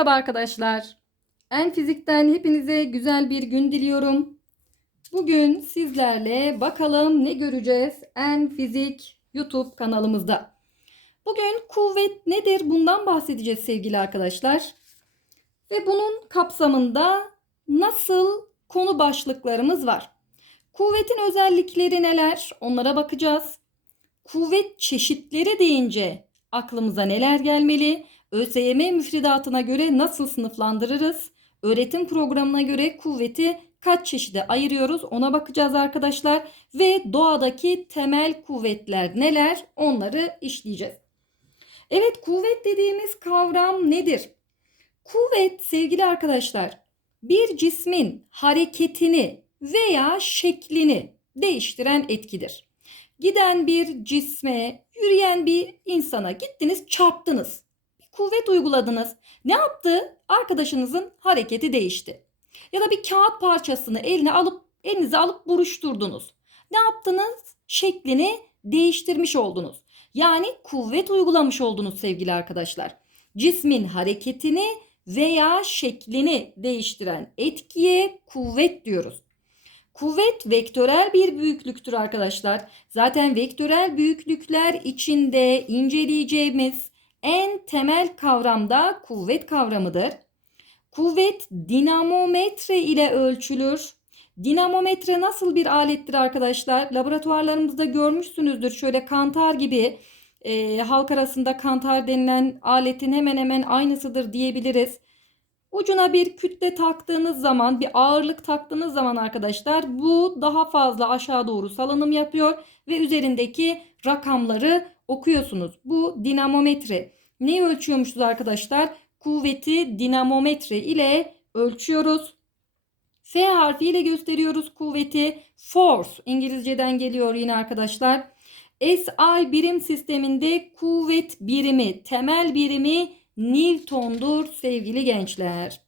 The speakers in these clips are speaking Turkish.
Merhaba arkadaşlar. En Fizik'ten hepinize güzel bir gün diliyorum. Bugün sizlerle bakalım ne göreceğiz En Fizik YouTube kanalımızda. Bugün kuvvet nedir bundan bahsedeceğiz sevgili arkadaşlar. Ve bunun kapsamında nasıl konu başlıklarımız var. Kuvvetin özellikleri neler onlara bakacağız. Kuvvet çeşitleri deyince aklımıza neler gelmeli? ÖSYM müfredatına göre nasıl sınıflandırırız? Öğretim programına göre kuvveti kaç çeşide ayırıyoruz ona bakacağız arkadaşlar. Ve doğadaki temel kuvvetler neler onları işleyeceğiz. Evet kuvvet dediğimiz kavram nedir? Kuvvet sevgili arkadaşlar bir cismin hareketini veya şeklini değiştiren etkidir. Giden bir cisme, yürüyen bir insana gittiniz çarptınız kuvvet uyguladınız. Ne yaptı? Arkadaşınızın hareketi değişti. Ya da bir kağıt parçasını eline alıp elinize alıp buruşturdunuz. Ne yaptınız? Şeklini değiştirmiş oldunuz. Yani kuvvet uygulamış oldunuz sevgili arkadaşlar. Cismin hareketini veya şeklini değiştiren etkiye kuvvet diyoruz. Kuvvet vektörel bir büyüklüktür arkadaşlar. Zaten vektörel büyüklükler içinde inceleyeceğimiz en temel kavram da kuvvet kavramıdır. Kuvvet dinamometre ile ölçülür. Dinamometre nasıl bir alettir arkadaşlar? Laboratuvarlarımızda görmüşsünüzdür. Şöyle kantar gibi e, halk arasında kantar denilen aletin hemen hemen aynısıdır diyebiliriz. Ucuna bir kütle taktığınız zaman, bir ağırlık taktığınız zaman arkadaşlar bu daha fazla aşağı doğru salınım yapıyor ve üzerindeki rakamları okuyorsunuz. Bu dinamometre. Neyi ölçüyormuşuz arkadaşlar? Kuvveti dinamometre ile ölçüyoruz. F harfi ile gösteriyoruz kuvveti. Force İngilizceden geliyor yine arkadaşlar. SI birim sisteminde kuvvet birimi, temel birimi Newton'dur sevgili gençler.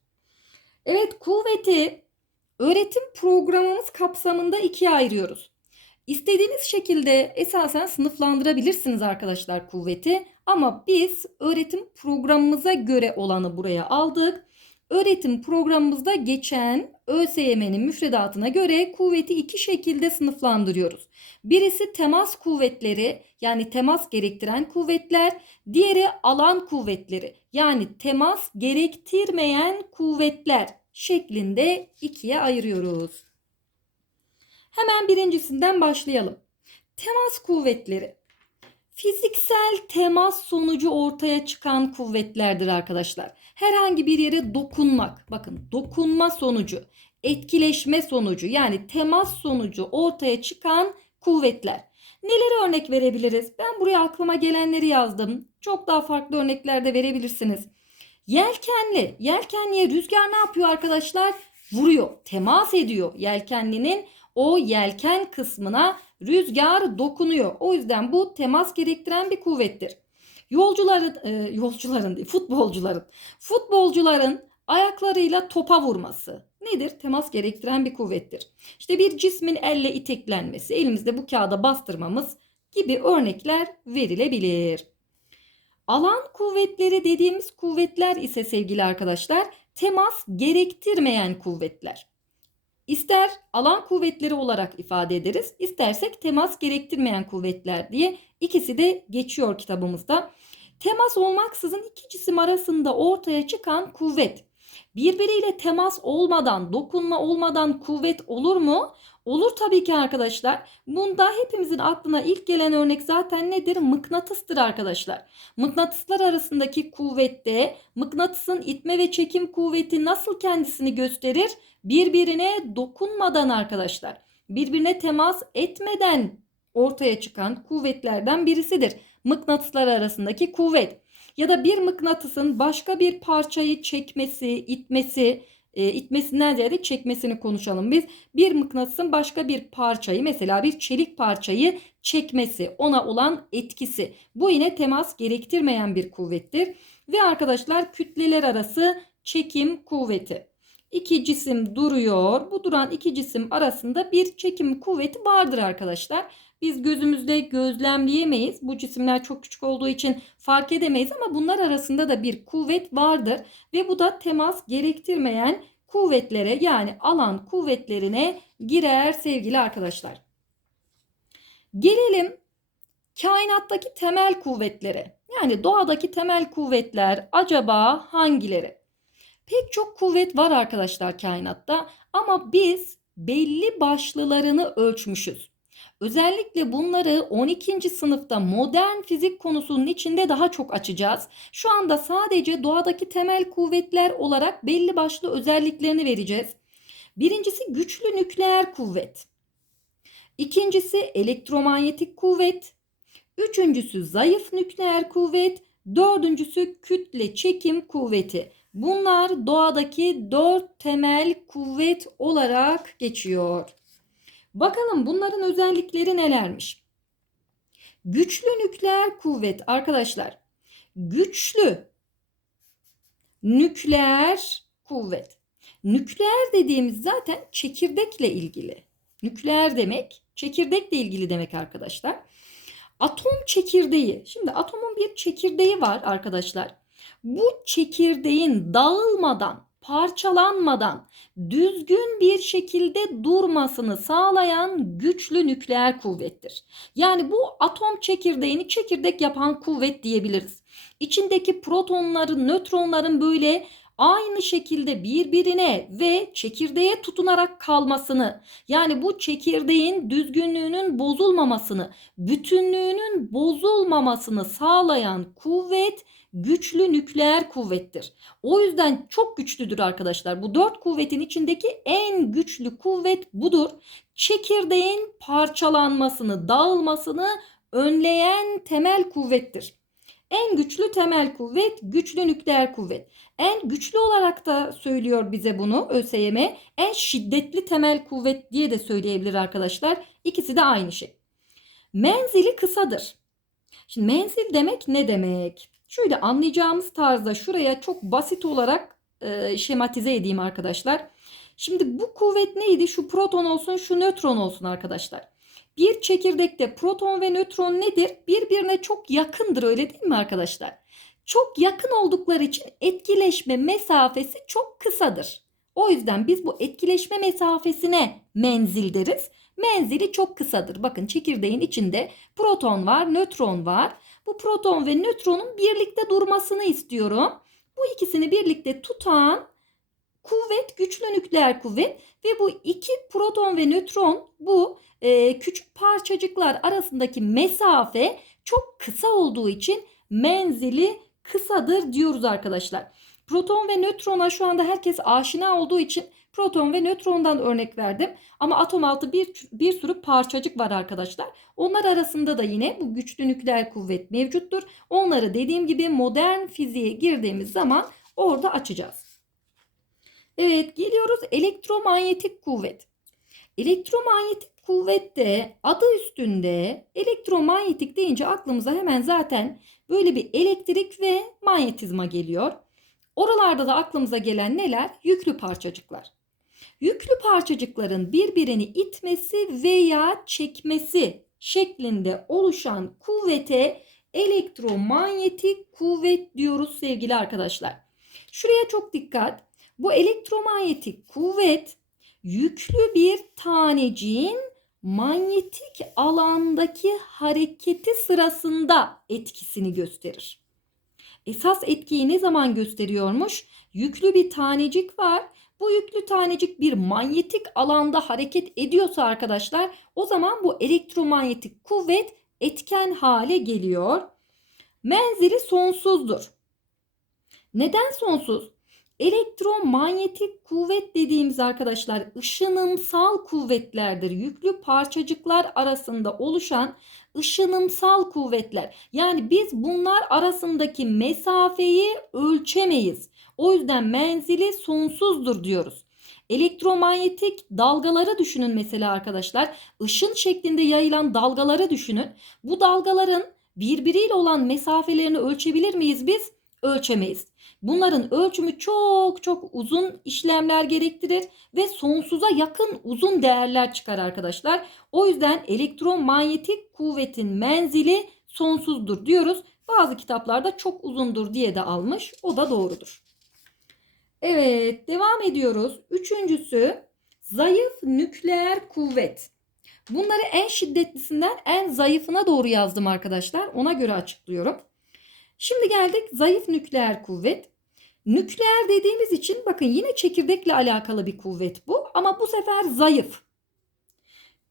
Evet kuvveti öğretim programımız kapsamında ikiye ayırıyoruz. İstediğiniz şekilde esasen sınıflandırabilirsiniz arkadaşlar kuvveti. Ama biz öğretim programımıza göre olanı buraya aldık. Öğretim programımızda geçen ÖSYM'nin müfredatına göre kuvveti iki şekilde sınıflandırıyoruz. Birisi temas kuvvetleri yani temas gerektiren kuvvetler, diğeri alan kuvvetleri yani temas gerektirmeyen kuvvetler şeklinde ikiye ayırıyoruz. Hemen birincisinden başlayalım. Temas kuvvetleri. Fiziksel temas sonucu ortaya çıkan kuvvetlerdir arkadaşlar. Herhangi bir yere dokunmak, bakın dokunma sonucu, etkileşme sonucu yani temas sonucu ortaya çıkan kuvvetler. Neler örnek verebiliriz? Ben buraya aklıma gelenleri yazdım. Çok daha farklı örnekler de verebilirsiniz. Yelkenli, yelkenliye rüzgar ne yapıyor arkadaşlar? Vuruyor, temas ediyor. Yelkenlinin o yelken kısmına rüzgar dokunuyor. O yüzden bu temas gerektiren bir kuvvettir. Yolcuların, e, yolcuların değil, futbolcuların, futbolcuların ayaklarıyla topa vurması nedir? Temas gerektiren bir kuvvettir. İşte bir cismin elle iteklenmesi, elimizde bu kağıda bastırmamız gibi örnekler verilebilir. Alan kuvvetleri dediğimiz kuvvetler ise sevgili arkadaşlar temas gerektirmeyen kuvvetler. İster alan kuvvetleri olarak ifade ederiz, istersek temas gerektirmeyen kuvvetler diye ikisi de geçiyor kitabımızda. Temas olmaksızın iki cisim arasında ortaya çıkan kuvvet. Birbiriyle temas olmadan, dokunma olmadan kuvvet olur mu? Olur tabii ki arkadaşlar. Bunda hepimizin aklına ilk gelen örnek zaten nedir? Mıknatıstır arkadaşlar. Mıknatıslar arasındaki kuvvette mıknatısın itme ve çekim kuvveti nasıl kendisini gösterir? Birbirine dokunmadan arkadaşlar. Birbirine temas etmeden ortaya çıkan kuvvetlerden birisidir. Mıknatıslar arasındaki kuvvet ya da bir mıknatısın başka bir parçayı çekmesi, itmesi, e, itmesinden ziyade çekmesini konuşalım biz. Bir mıknatısın başka bir parçayı mesela bir çelik parçayı çekmesi, ona olan etkisi. Bu yine temas gerektirmeyen bir kuvvettir. Ve arkadaşlar kütleler arası çekim kuvveti. İki cisim duruyor. Bu duran iki cisim arasında bir çekim kuvveti vardır arkadaşlar. Biz gözümüzde gözlemleyemeyiz. Bu cisimler çok küçük olduğu için fark edemeyiz ama bunlar arasında da bir kuvvet vardır ve bu da temas gerektirmeyen kuvvetlere yani alan kuvvetlerine girer sevgili arkadaşlar. Gelelim kainattaki temel kuvvetlere. Yani doğadaki temel kuvvetler acaba hangileri? Pek çok kuvvet var arkadaşlar kainatta ama biz belli başlılarını ölçmüşüz. Özellikle bunları 12. sınıfta modern fizik konusunun içinde daha çok açacağız. Şu anda sadece doğadaki temel kuvvetler olarak belli başlı özelliklerini vereceğiz. Birincisi güçlü nükleer kuvvet. İkincisi elektromanyetik kuvvet. Üçüncüsü zayıf nükleer kuvvet. Dördüncüsü kütle çekim kuvveti. Bunlar doğadaki dört temel kuvvet olarak geçiyor. Bakalım bunların özellikleri nelermiş? Güçlü nükleer kuvvet arkadaşlar. Güçlü nükleer kuvvet. Nükleer dediğimiz zaten çekirdekle ilgili. Nükleer demek çekirdekle ilgili demek arkadaşlar. Atom çekirdeği. Şimdi atomun bir çekirdeği var arkadaşlar. Bu çekirdeğin dağılmadan, parçalanmadan düzgün bir şekilde durmasını sağlayan güçlü nükleer kuvvettir. Yani bu atom çekirdeğini çekirdek yapan kuvvet diyebiliriz. İçindeki protonların, nötronların böyle aynı şekilde birbirine ve çekirdeğe tutunarak kalmasını yani bu çekirdeğin düzgünlüğünün bozulmamasını, bütünlüğünün bozulmamasını sağlayan kuvvet güçlü nükleer kuvvettir. O yüzden çok güçlüdür arkadaşlar. Bu dört kuvvetin içindeki en güçlü kuvvet budur. Çekirdeğin parçalanmasını, dağılmasını önleyen temel kuvvettir. En güçlü temel kuvvet güçlü nükleer kuvvet. En güçlü olarak da söylüyor bize bunu ÖSYM. En şiddetli temel kuvvet diye de söyleyebilir arkadaşlar. İkisi de aynı şey. Menzili kısadır. Şimdi menzil demek ne demek? Şöyle anlayacağımız tarzda şuraya çok basit olarak e, şematize edeyim arkadaşlar. Şimdi bu kuvvet neydi? Şu proton olsun, şu nötron olsun arkadaşlar. Bir çekirdekte proton ve nötron nedir? Birbirine çok yakındır öyle değil mi arkadaşlar? Çok yakın oldukları için etkileşme mesafesi çok kısadır. O yüzden biz bu etkileşme mesafesine menzil deriz. Menzili çok kısadır. Bakın çekirdeğin içinde proton var, nötron var. Bu proton ve nötronun birlikte durmasını istiyorum. Bu ikisini birlikte tutan kuvvet güçlü nükleer kuvvet ve bu iki proton ve nötron bu e, küçük parçacıklar arasındaki mesafe çok kısa olduğu için menzili kısadır diyoruz arkadaşlar. Proton ve nötrona şu anda herkes aşina olduğu için proton ve nötrondan örnek verdim. Ama atom altı bir, bir sürü parçacık var arkadaşlar. Onlar arasında da yine bu güçlü nükleer kuvvet mevcuttur. Onları dediğim gibi modern fiziğe girdiğimiz zaman orada açacağız. Evet geliyoruz elektromanyetik kuvvet. Elektromanyetik kuvvet de adı üstünde elektromanyetik deyince aklımıza hemen zaten böyle bir elektrik ve manyetizma geliyor. Oralarda da aklımıza gelen neler? Yüklü parçacıklar. Yüklü parçacıkların birbirini itmesi veya çekmesi şeklinde oluşan kuvvete elektromanyetik kuvvet diyoruz sevgili arkadaşlar. Şuraya çok dikkat. Bu elektromanyetik kuvvet yüklü bir taneciğin manyetik alandaki hareketi sırasında etkisini gösterir. Esas etkiyi ne zaman gösteriyormuş? Yüklü bir tanecik var. Bu yüklü tanecik bir manyetik alanda hareket ediyorsa arkadaşlar o zaman bu elektromanyetik kuvvet etken hale geliyor. Menzili sonsuzdur. Neden sonsuz? Elektromanyetik kuvvet dediğimiz arkadaşlar ışınımsal kuvvetlerdir. Yüklü parçacıklar arasında oluşan ışınımsal kuvvetler. Yani biz bunlar arasındaki mesafeyi ölçemeyiz. O yüzden menzili sonsuzdur diyoruz. Elektromanyetik dalgaları düşünün mesela arkadaşlar. Işın şeklinde yayılan dalgaları düşünün. Bu dalgaların birbiriyle olan mesafelerini ölçebilir miyiz biz? Ölçemeyiz. Bunların ölçümü çok çok uzun işlemler gerektirir ve sonsuza yakın uzun değerler çıkar arkadaşlar. O yüzden elektromanyetik kuvvetin menzili sonsuzdur diyoruz. Bazı kitaplarda çok uzundur diye de almış. O da doğrudur. Evet devam ediyoruz. Üçüncüsü zayıf nükleer kuvvet. Bunları en şiddetlisinden en zayıfına doğru yazdım arkadaşlar. Ona göre açıklıyorum. Şimdi geldik zayıf nükleer kuvvet. Nükleer dediğimiz için bakın yine çekirdekle alakalı bir kuvvet bu ama bu sefer zayıf.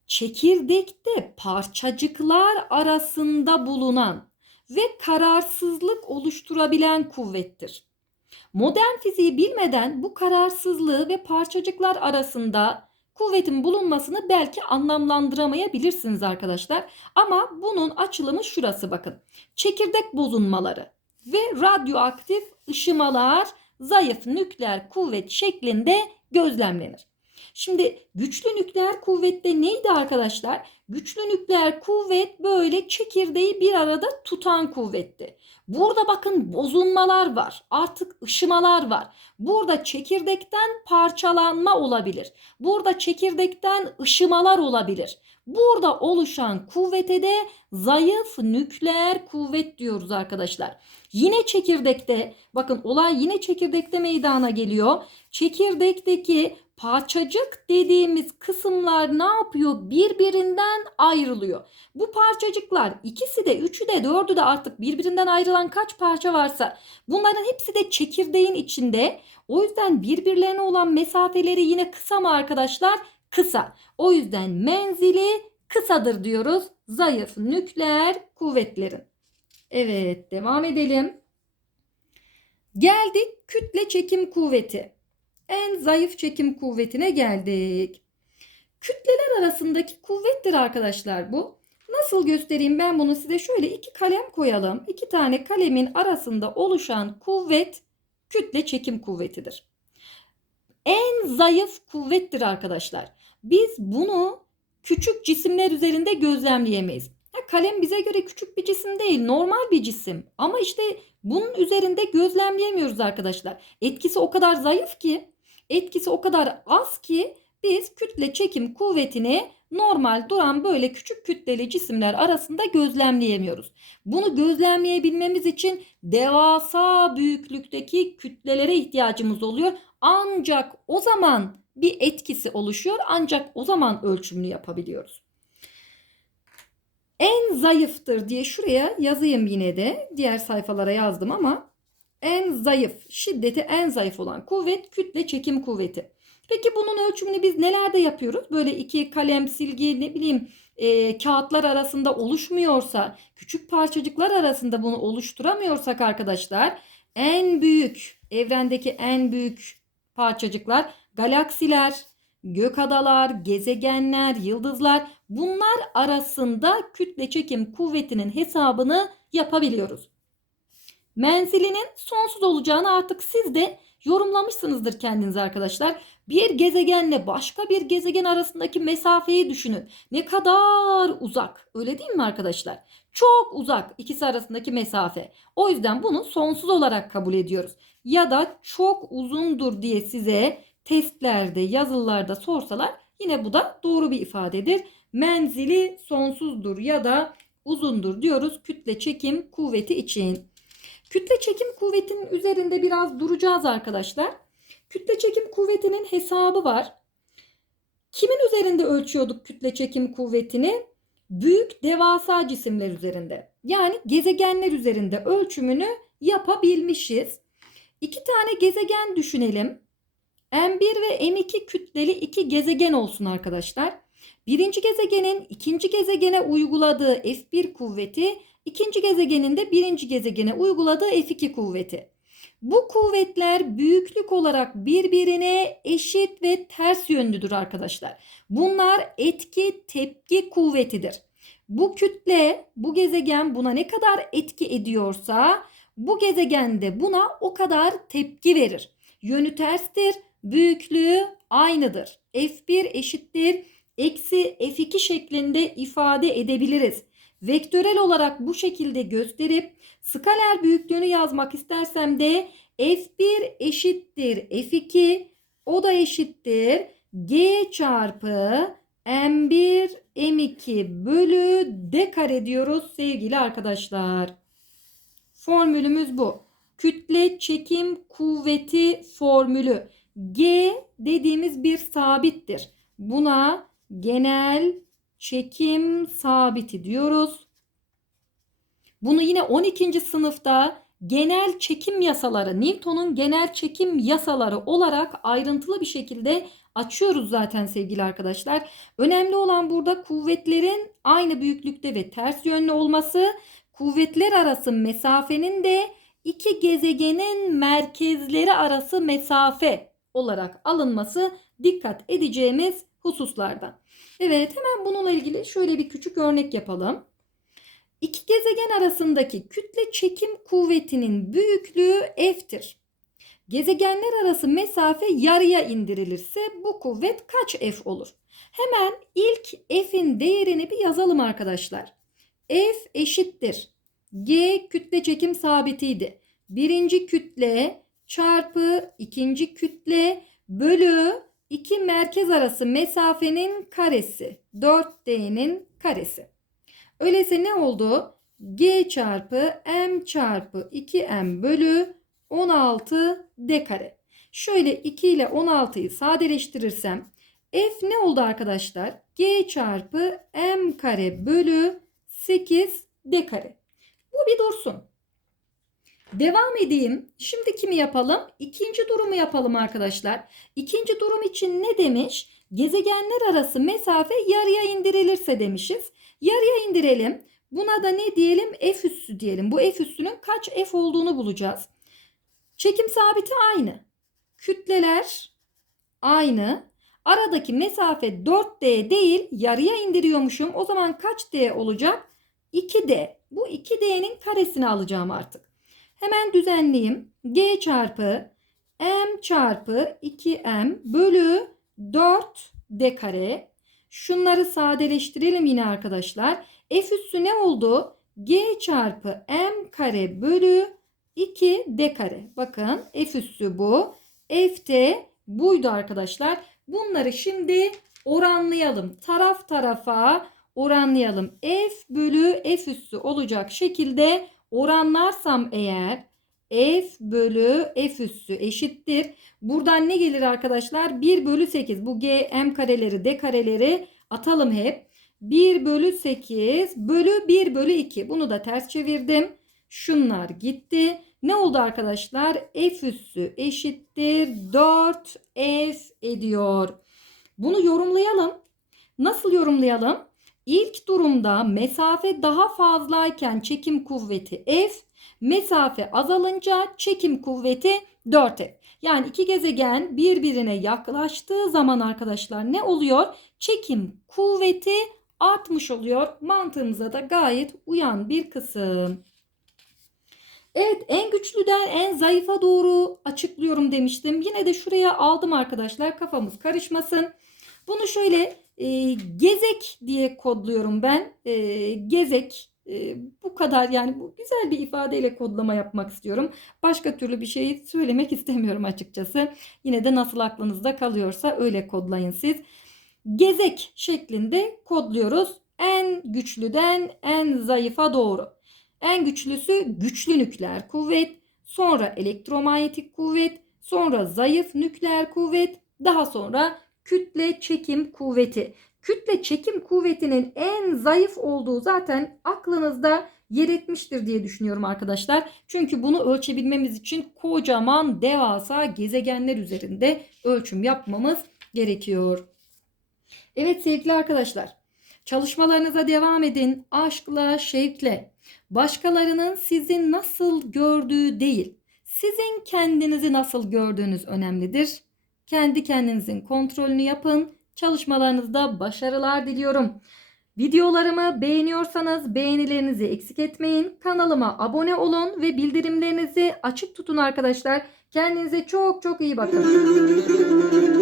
Çekirdekte parçacıklar arasında bulunan ve kararsızlık oluşturabilen kuvvettir. Modern fiziği bilmeden bu kararsızlığı ve parçacıklar arasında kuvvetin bulunmasını belki anlamlandıramayabilirsiniz arkadaşlar. Ama bunun açılımı şurası bakın. Çekirdek bozulmaları ve radyoaktif ışımalar zayıf nükleer kuvvet şeklinde gözlemlenir. Şimdi güçlü nükleer kuvvette neydi arkadaşlar? Güçlü nükleer kuvvet böyle çekirdeği bir arada tutan kuvvetti. Burada bakın bozulmalar var. Artık ışımalar var. Burada çekirdekten parçalanma olabilir. Burada çekirdekten ışımalar olabilir. Burada oluşan kuvvete de zayıf nükleer kuvvet diyoruz arkadaşlar. Yine çekirdekte bakın olay yine çekirdekte meydana geliyor. Çekirdekteki parçacık dediğimiz kısımlar ne yapıyor? Birbirinden ayrılıyor. Bu parçacıklar ikisi de üçü de dördü de artık birbirinden ayrılan kaç parça varsa bunların hepsi de çekirdeğin içinde. O yüzden birbirlerine olan mesafeleri yine kısa mı arkadaşlar? Kısa. O yüzden menzili kısadır diyoruz zayıf nükleer kuvvetlerin. Evet devam edelim. Geldik kütle çekim kuvveti en zayıf çekim kuvvetine geldik. Kütleler arasındaki kuvvettir arkadaşlar bu. Nasıl göstereyim ben bunu size şöyle iki kalem koyalım. İki tane kalemin arasında oluşan kuvvet kütle çekim kuvvetidir. En zayıf kuvvettir arkadaşlar. Biz bunu küçük cisimler üzerinde gözlemleyemeyiz. kalem bize göre küçük bir cisim değil, normal bir cisim. Ama işte bunun üzerinde gözlemleyemiyoruz arkadaşlar. Etkisi o kadar zayıf ki etkisi o kadar az ki biz kütle çekim kuvvetini normal duran böyle küçük kütleli cisimler arasında gözlemleyemiyoruz. Bunu gözlemleyebilmemiz için devasa büyüklükteki kütlelere ihtiyacımız oluyor. Ancak o zaman bir etkisi oluşuyor. Ancak o zaman ölçümünü yapabiliyoruz. En zayıftır diye şuraya yazayım yine de. Diğer sayfalara yazdım ama en zayıf, şiddeti en zayıf olan kuvvet kütle çekim kuvveti. Peki bunun ölçümünü biz nelerde yapıyoruz? Böyle iki kalem, silgi, ne bileyim e, kağıtlar arasında oluşmuyorsa, küçük parçacıklar arasında bunu oluşturamıyorsak arkadaşlar en büyük, evrendeki en büyük parçacıklar galaksiler, gök adalar, gezegenler, yıldızlar bunlar arasında kütle çekim kuvvetinin hesabını yapabiliyoruz. Menzilinin sonsuz olacağını artık siz de yorumlamışsınızdır kendiniz arkadaşlar. Bir gezegenle başka bir gezegen arasındaki mesafeyi düşünün. Ne kadar uzak. Öyle değil mi arkadaşlar? Çok uzak ikisi arasındaki mesafe. O yüzden bunu sonsuz olarak kabul ediyoruz. Ya da çok uzundur diye size testlerde, yazılılarda sorsalar yine bu da doğru bir ifadedir. Menzili sonsuzdur ya da uzundur diyoruz kütle çekim kuvveti için. Kütle çekim kuvvetinin üzerinde biraz duracağız arkadaşlar. Kütle çekim kuvvetinin hesabı var. Kimin üzerinde ölçüyorduk kütle çekim kuvvetini? Büyük devasa cisimler üzerinde. Yani gezegenler üzerinde ölçümünü yapabilmişiz. İki tane gezegen düşünelim. M1 ve M2 kütleli iki gezegen olsun arkadaşlar. Birinci gezegenin ikinci gezegene uyguladığı F1 kuvveti ikinci gezegenin de birinci gezegene uyguladığı F2 kuvveti. Bu kuvvetler büyüklük olarak birbirine eşit ve ters yönlüdür arkadaşlar. Bunlar etki tepki kuvvetidir. Bu kütle, bu gezegen buna ne kadar etki ediyorsa bu gezegen de buna o kadar tepki verir. Yönü terstir, büyüklüğü aynıdır. F1 eşittir eksi F2 şeklinde ifade edebiliriz vektörel olarak bu şekilde gösterip skaler büyüklüğünü yazmak istersem de F1 eşittir F2 o da eşittir G çarpı M1 M2 bölü D kare diyoruz sevgili arkadaşlar. Formülümüz bu. Kütle çekim kuvveti formülü. G dediğimiz bir sabittir. Buna genel çekim sabiti diyoruz. Bunu yine 12. sınıfta genel çekim yasaları, Newton'un genel çekim yasaları olarak ayrıntılı bir şekilde açıyoruz zaten sevgili arkadaşlar. Önemli olan burada kuvvetlerin aynı büyüklükte ve ters yönlü olması, kuvvetler arası mesafenin de iki gezegenin merkezleri arası mesafe olarak alınması dikkat edeceğimiz hususlardan. Evet hemen bununla ilgili şöyle bir küçük örnek yapalım. İki gezegen arasındaki kütle çekim kuvvetinin büyüklüğü F'tir. Gezegenler arası mesafe yarıya indirilirse bu kuvvet kaç F olur? Hemen ilk F'in değerini bir yazalım arkadaşlar. F eşittir. G kütle çekim sabitiydi. Birinci kütle çarpı ikinci kütle bölü iki merkez arası mesafenin karesi. 4D'nin karesi. Öyleyse ne oldu? G çarpı M çarpı 2M bölü 16 D kare. Şöyle 2 ile 16'yı sadeleştirirsem F ne oldu arkadaşlar? G çarpı M kare bölü 8 D kare. Bu bir dursun. Devam edeyim. Şimdi kimi yapalım? İkinci durumu yapalım arkadaşlar. İkinci durum için ne demiş? Gezegenler arası mesafe yarıya indirilirse demişiz. Yarıya indirelim. Buna da ne diyelim? F üssü diyelim. Bu F üssünün kaç F olduğunu bulacağız. Çekim sabiti aynı. Kütleler aynı. Aradaki mesafe 4D değil yarıya indiriyormuşum. O zaman kaç D olacak? 2D. Bu 2D'nin karesini alacağım artık. Hemen düzenleyeyim. G çarpı M çarpı 2M bölü 4D kare. Şunları sadeleştirelim yine arkadaşlar. F üssü ne oldu? G çarpı M kare bölü 2D kare. Bakın F üssü bu. F de buydu arkadaşlar. Bunları şimdi oranlayalım. Taraf tarafa oranlayalım. F bölü F üssü olacak şekilde oranlarsam eğer F bölü F üssü eşittir. Buradan ne gelir arkadaşlar? 1 bölü 8. Bu G, M kareleri, D kareleri atalım hep. 1 bölü 8 bölü 1 bölü 2. Bunu da ters çevirdim. Şunlar gitti. Ne oldu arkadaşlar? F üssü eşittir 4F ediyor. Bunu yorumlayalım. Nasıl yorumlayalım? İlk durumda mesafe daha fazlayken çekim kuvveti F, mesafe azalınca çekim kuvveti 4F. Yani iki gezegen birbirine yaklaştığı zaman arkadaşlar ne oluyor? Çekim kuvveti artmış oluyor. Mantığımıza da gayet uyan bir kısım. Evet en güçlüden en zayıfa doğru açıklıyorum demiştim. Yine de şuraya aldım arkadaşlar kafamız karışmasın. Bunu şöyle e, gezek diye kodluyorum ben. E, gezek e, bu kadar yani bu güzel bir ifadeyle kodlama yapmak istiyorum. Başka türlü bir şey söylemek istemiyorum açıkçası. Yine de nasıl aklınızda kalıyorsa öyle kodlayın siz. Gezek şeklinde kodluyoruz. En güçlüden en zayıfa doğru. En güçlüsü güçlü nükleer kuvvet, sonra elektromanyetik kuvvet, sonra zayıf nükleer kuvvet, daha sonra kütle çekim kuvveti. Kütle çekim kuvvetinin en zayıf olduğu zaten aklınızda yer etmiştir diye düşünüyorum arkadaşlar. Çünkü bunu ölçebilmemiz için kocaman devasa gezegenler üzerinde ölçüm yapmamız gerekiyor. Evet sevgili arkadaşlar çalışmalarınıza devam edin aşkla şevkle. Başkalarının sizi nasıl gördüğü değil sizin kendinizi nasıl gördüğünüz önemlidir. Kendi kendinizin kontrolünü yapın. Çalışmalarınızda başarılar diliyorum. Videolarımı beğeniyorsanız beğenilerinizi eksik etmeyin. Kanalıma abone olun ve bildirimlerinizi açık tutun arkadaşlar. Kendinize çok çok iyi bakın.